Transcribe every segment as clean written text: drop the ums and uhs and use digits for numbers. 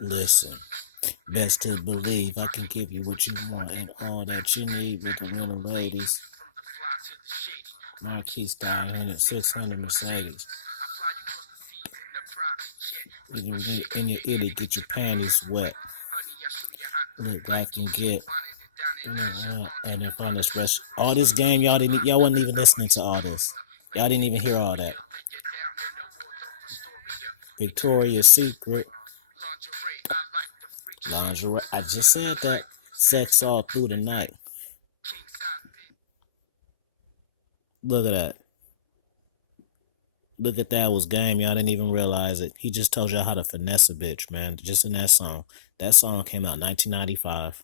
Listen, best to believe I can give you what you want and all that you need with the winning ladies. Marquis style 600 Mercedes. In your idiot, get your panties wet. Look like you get. And then find this rest. All this game, y'all wasn't even listening to all this. Y'all didn't even hear all that. Victoria's Secret. Lingerie. I just said that. Sex all through the night. Look at that. Look at that was game. Y'all didn't even realize it. He just told y'all how to finesse a bitch, man. Just in that song. That song came out in 1995.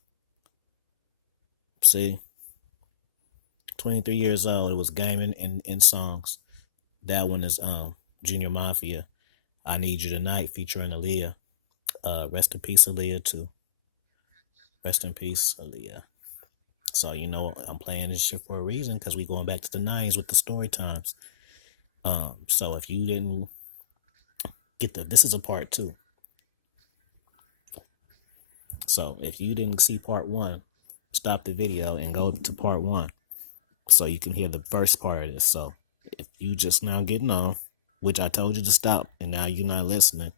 See? 23 years old. It was gaming in songs. That one is Junior Mafia. I Need You Tonight featuring Aaliyah. Rest in peace, Aaliyah, too. Rest in peace, Aaliyah. So, you know, I'm playing this shit for a reason because we going back to the 90s with the story times. So if you didn't get this is a part 2. So if you didn't see part 1, stop the video and go to part 1 so you can hear the first part of this. So if you just now getting on, which I told you to stop and now you're not listening,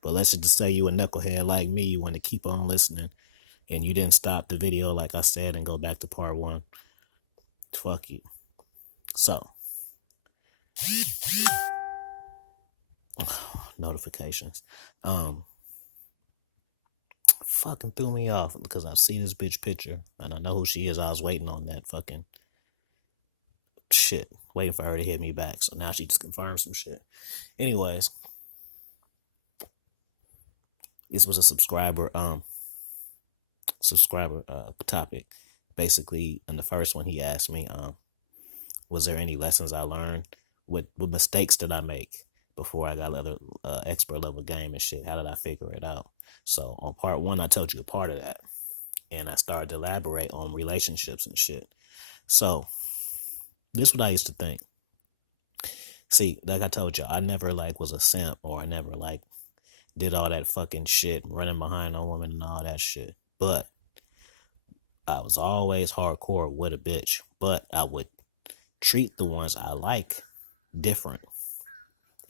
but let's just say you a knucklehead like me, you want to keep on listening and you didn't stop the video like I said and go back to part 1, fuck you. So notifications fucking threw me off because I see this bitch picture and I know who she is. I was waiting on that fucking shit, waiting for her to hit me back. So now she just confirmed some shit. Anyways, this was a subscriber topic. Basically, in the first one, he asked me, was there any lessons I learned? What mistakes did I make before I got other expert level game and shit? How did I figure it out? So on part 1, I told you a part of that, and I started to elaborate on relationships and shit. So this is what I used to think. See, like I told you, I never was a simp, or I never did all that fucking shit, running behind a woman and all that shit. But I was always hardcore with a bitch, but I would treat the ones I like different.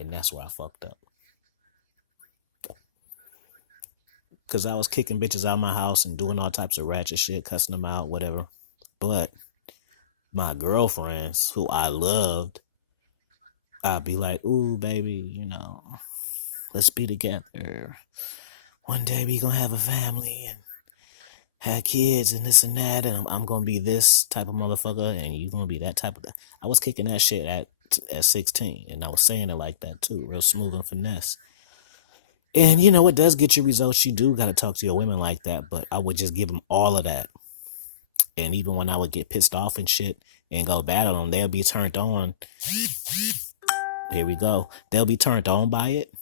And that's where I fucked up. Because I was kicking bitches out of my house and doing all types of ratchet shit, cussing them out, whatever. But my girlfriends, who I loved, I'd be like, ooh, baby, you know, let's be together. One day we gonna have a family and have kids and this and that, and I'm gonna be this type of motherfucker, and you gonna be that type of guy. I was kicking that shit at 16, and I was saying it like that too, real smooth and finesse. And you know, it does get you results. You do gotta talk to your women like that, but I would just give them all of that. And even when I would get pissed off and shit and go bad on them, they'll be turned on. Here we go. They'll be turned on by it,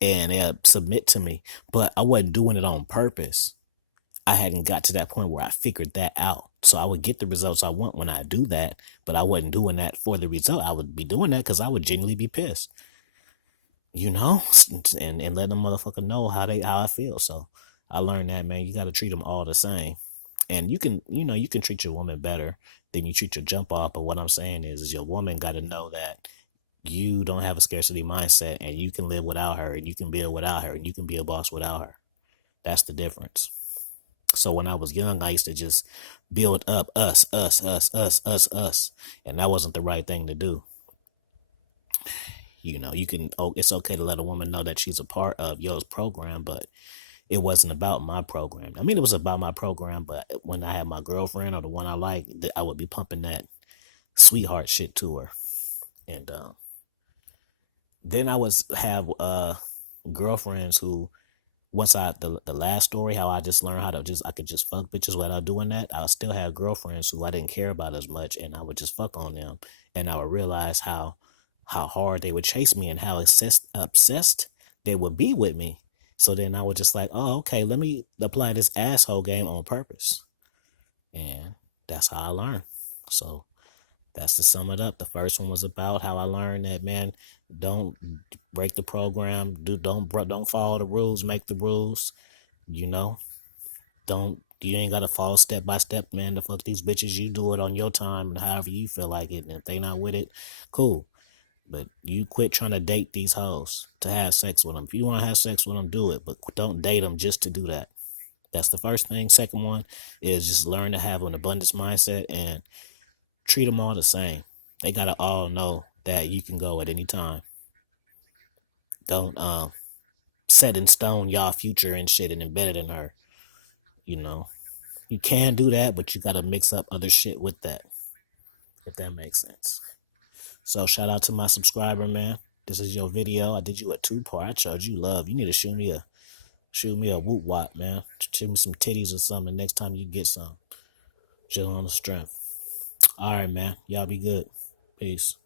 and they'll submit to me. But I wasn't doing it on purpose. I hadn't got to that point where I figured that out. So I would get the results I want when I do that, but I wasn't doing that for the result. I would be doing that because I would genuinely be pissed, you know, and let them motherfucker know how I feel. So I learned that, man, you got to treat them all the same. And you can treat your woman better than you treat your jump off. But what I'm saying is your woman got to know that you don't have a scarcity mindset and you can live without her and you can build without her and you can be a boss without her. That's the difference. So when I was young, I used to just build up us. And that wasn't the right thing to do. You know, it's okay to let a woman know that she's a part of your program, but it wasn't about my program. I mean, it was about my program, but when I had my girlfriend or the one I like, I would be pumping that sweetheart shit to her. And then I would have girlfriends who, once the last story, how I just learned how to I could just fuck bitches without doing that. I still have girlfriends who I didn't care about as much, and I would just fuck on them, and I would realize how hard they would chase me and how obsessed they would be with me. So then I would just oh, okay, let me apply this asshole game on purpose, and that's how I learned. So That's to sum it up. The first one was about how I learned that, man, don't break the program. Don't follow the rules. Make the rules. You know, you ain't gotta follow step by step, man. The fuck these bitches, you do it on your time and however you feel like it. And if they not with it, cool. But you quit trying to date these hoes to have sex with them. If you want to have sex with them, do it. But don't date them just to do that. That's the first thing. Second one is just learn to have an abundance mindset and treat them all the same. They gotta all know that you can go at any time. Don't set in stone y'all future and shit and embed it in her. You know, you can do that, but you gotta mix up other shit with that, if that makes sense. So shout out to my subscriber, man. This is your video. I did you a 2-part. I showed you love. You need to shoot me a whoop wop, man. Shoot me some titties or something next time you get some. Just on the strength. All right, man. Y'all be good. Peace.